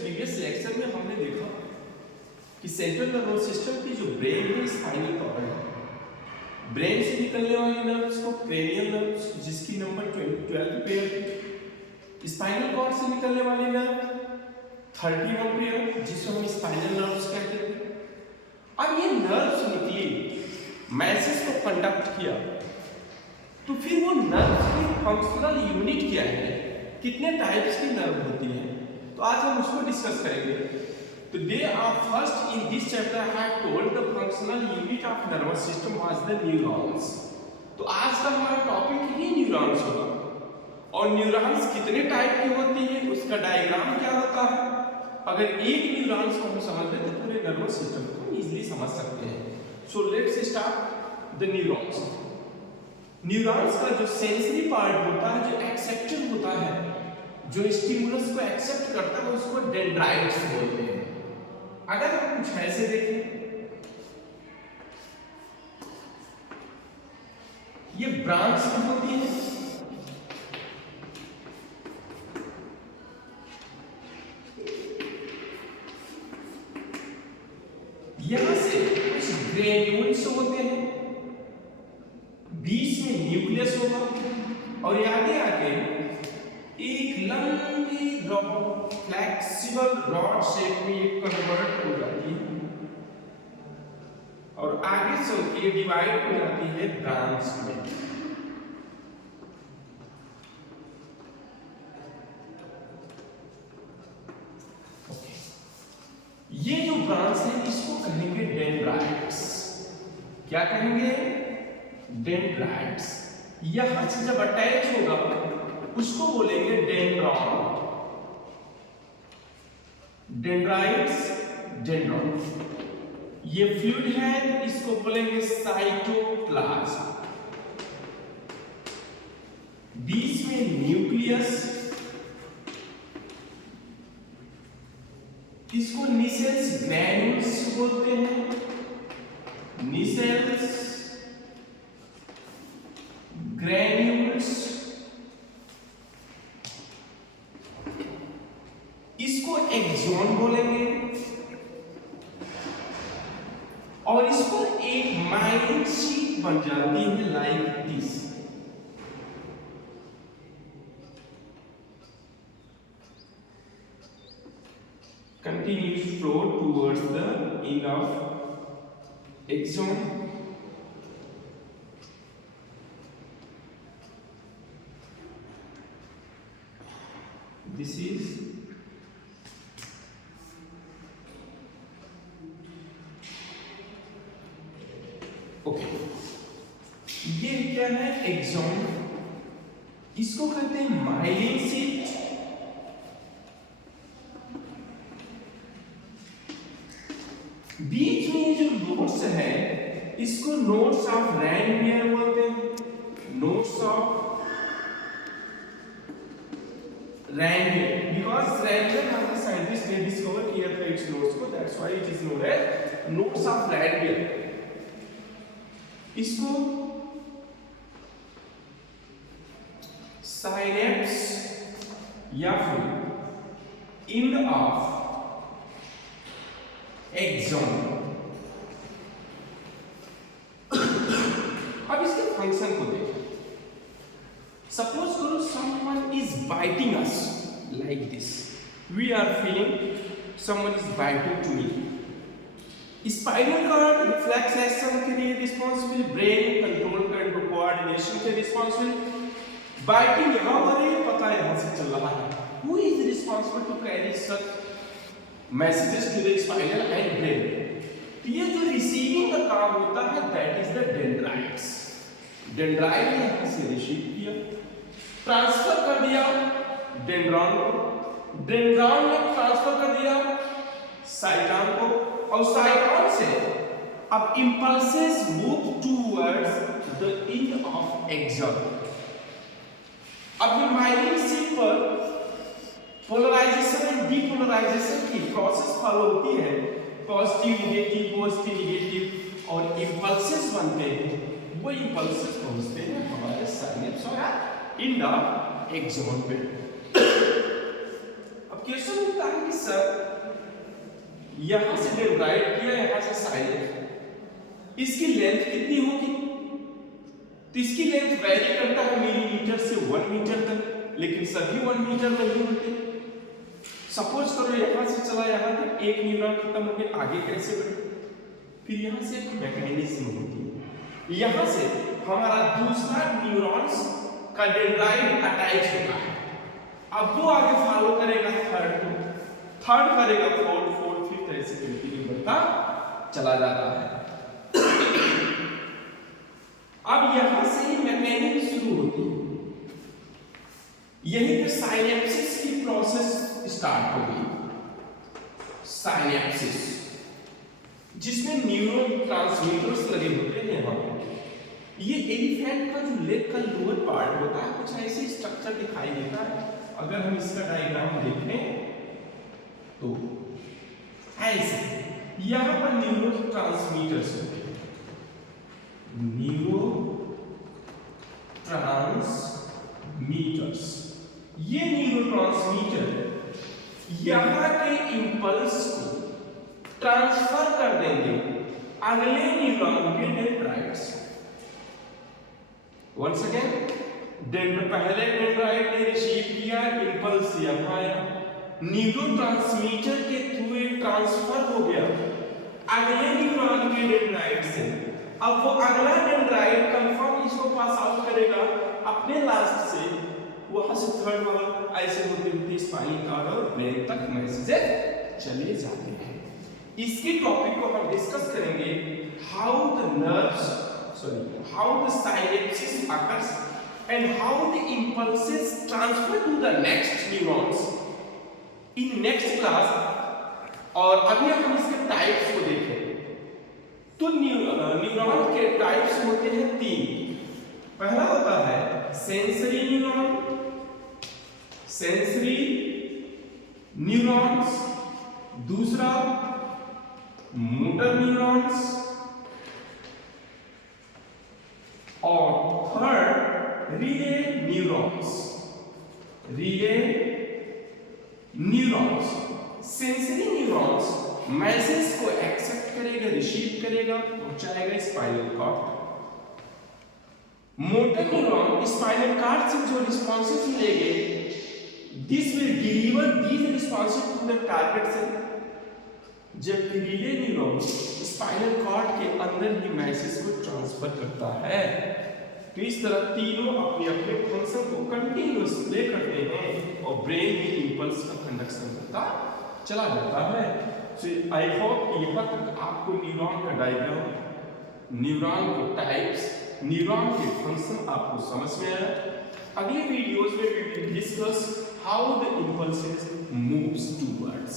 Previous lecture में हमने देखा कि सेंट्रल नर्वस सिस्टम की जो ब्रेन है स्पाइनल कॉर्ड है, ब्रेन से निकलने वाली नर्व्स को क्रेनियल नर्व्स जिसकी नंबर 12 पेयर थी, स्पाइनल कॉर्ड से निकलने वाली नर्व 31 पेयर जिसको हम स्पाइनल नर्व्स कहते हैं। अब ये नर्व्स निकली, मैसेज को कंडक्ट किया, तो फिर वो नर्व की फंक्शनल यूनिट क्या है, कितने टाइप्स की नर्व होती है, तो आज हम उसको डिस्कस करेंगे। तो they are first in this chapter I have told the functional unit of nervous system was the neurons. तो आज का हमारा टॉपिक ही न्यूरॉन्स होगा, और न्यूरॉन्स कितने टाइप की होती है, उसका डायग्राम क्या होता है। अगर एक न्यूरॉन्स को हम समझ लें तो पूरे नर्वस सिस्टम को इजीली समझ सकते हैं। So let's start the neurons. Neurons का जो सेंसरी पार्ट होता है, जो एक्सेप्टर होता है, जो स्टिमुलस को एक्सेप्ट करता है, उसको डेंड्राइट्स बोलते हैं। अगर हम कुछ ऐसे देखें, ये ब्रांच होती है, यहां से कुछ ग्रेन्यूल्स होते हैं, बीच में न्यूक्लियस होगा, और आगे आके एक लंबी फ्लेक्सिबल रॉड शेप में एक कन्वर्ट हो जाती है, और आगे चल के डिवाइड हो जाती है ब्रांच में। ये जो ब्रांच है इसको कहेंगे डेंड्राइट्स। क्या कहेंगे? डेंड्राइट्स। यहां से जब अटैच होगा उसको बोलेंगे डेंड्रॉन। Dendrites, dendron. ये फ्लूइड है तो इसको बोलेंगे साइटोप्लाज्म। बीच में न्यूक्लियस, इसको निसेल्स ग्रैन्यूल्स बोलते हैं। निसेल्स ग्रैन्यूल्स, इसको एक्सॉन बोलेंगे, और इस पर एक माइलिन शीट बन जाती है like this. Continues flow towards the end of axon. This is okay. ये क्या है? एक्सॉन। इसको कहते हैं माइलिन शीट। बीच में जो नोड्स है इसको नोड्स ऑफ रैनवियर बोलते हैं। Nodes of Ranvier, because Ranvier नाम के साइंटिस्ट ने डिस्कवर किया था इट्स नोड्स को, that's why it is known as nodes of Ranvier. इसको साइनेप्स या फिर एंड ऑफ एक्सॉन। अब इसके फंक्शन को देखें। सपोज करो someone is biting us like this, we are feeling someone is biting to me. Spinal cord reflex action के लिए रिस्पांसिबल, ब्रेन कंट्रोल करने कोऑर्डिनेशन के रिस्पांसिबल। बाइटिंग यहां हो रही है, पता यहां से चल रहा है। Who is responsible to carry such messages to the spinal and brain? ये जो रिसीविंग का काम होता है that is the dendrites. Dendrite ने यहां से रिसीव किया, ट्रांसफर कर दिया डेंड्रॉन को, डेंड्रॉन ने ट्रांसफर कर दिया साइटॉन को, और साइटॉन से अब impulses move towards the end of axon. अब ये माइलिन शीट पर पोलराइजेशन एंड डीपोलराइजेशन की प्रोसेस फॉलो होती है, पॉजिटिव नेगेटिव, पॉजिटिव नेगेटिव, और इंपल्सेस बनते हैं। वो इंपल्सेस पहुंचते हैं हमारे साइनेप्स और एंड ऑफ एक्सॉन पे। अब क्वेश्चन रहा है कि सर यहां से डेंड्राइट किया, यहां से साइलेंट, इसकी लेंथ कितनी होगी? तो इसकी लेंथ वैरी करता है मिलीमीटर से 1 मीटर तक, लेकिन सभी 1 मीटर नहीं होते। सपोज करो यहां से चला यहां तक, एक न्यूरॉन खत्म हो गया, आगे कैसे बढ़े? फिर यहां से एक मैकेनिज्म होती है, यहां से हमारा दूसरा न्यूरॉन्स का डेंड्राइट अटैच होता है, अब वो आगे फॉलो करेगा थर्ड को, थर्ड करेगा फोर्थ, फोर्थ फिफ्थ, ऐसे कंटिन्यू बढ़ता चला जाता है। अब यहां से ही मैकेनिज्म शुरू होती है, यहीं पे साइनेप्सिस की प्रोसेस स्टार्ट होगी। साइनेप्सिस जिसमें न्यूरो ट्रांसमीटर्स लगे होते हैं यहां पे। ये एलिफेंट का जो लेग का लोअर पार्ट होता है कुछ ऐसी स्ट्रक्चर दिखाई देता है। अगर हम इसका डायग्राम देखें तो ऐसे यहां पर न्यूरो ट्रांसमीटर्स होते हैं, न्यूरो ट्रांसमीटर्स। ये न्यूरो ट्रांसमीटर यहां के इंपल्स को ट्रांसफर कर देंगे अगले न्यूरॉन के डेंड्राइट्स। वंस अगेन पहले डेंड्राइट ने रिसीव किया, इंपल्स यहां आया, न्यूरोट्रांसमीटर के थ्रू ट्रांसफर हो गया अगले न्यूरॉन के डेंड्राइट से। अब वो अगला डेंड्राइट कंफर्म इसको पास आउट करेगा अपने लास्ट से, वहां से थर्ड वाला, ऐसे होते होते स्पाइनल कॉर्ड और ब्रेन तक मैसेजेस चले जाते हैं। इसके टॉपिक को हम डिस्कस करेंगे, how the synapses occurs and how the impulses transfer to the next neurons in next class। और अभी हम इसके टाइप्स को देखें तो न्यूरॉन के टाइप्स होते हैं 3। पहला होता है सेंसरी न्यूरॉन्स, दूसरा मोटर न्यूरॉन्स और third relay neurons. Sensory neurons message को एक्सेप्ट करेगा, रिसीव करेगा, पहुंचाएगा spinal cord. Motor neuron spinal cord से जो रिस्पॉन्सेस मिलेंगे, this will deliver these responses to the target cell. जबकि रिले न्यूरॉन स्पाइनल कॉर्ड के अंदर ही मैसेज को ट्रांसफर करता है। तो इस तरह तीनों अपने अपने फंक्शन को कंटिन्यूअस प्ले करते हैं और ब्रेन में इंपल्स का कंडक्शन होता चला जाता है। सो आई होप कि यहाँ तक आपको न्यूरॉन का डायग्राम, न्यूरॉन के टाइप्स, न्यूरॉन के फंक्शन आपको समझ में आया। अगले वीडियोस में we will discuss how the impulses moves towards.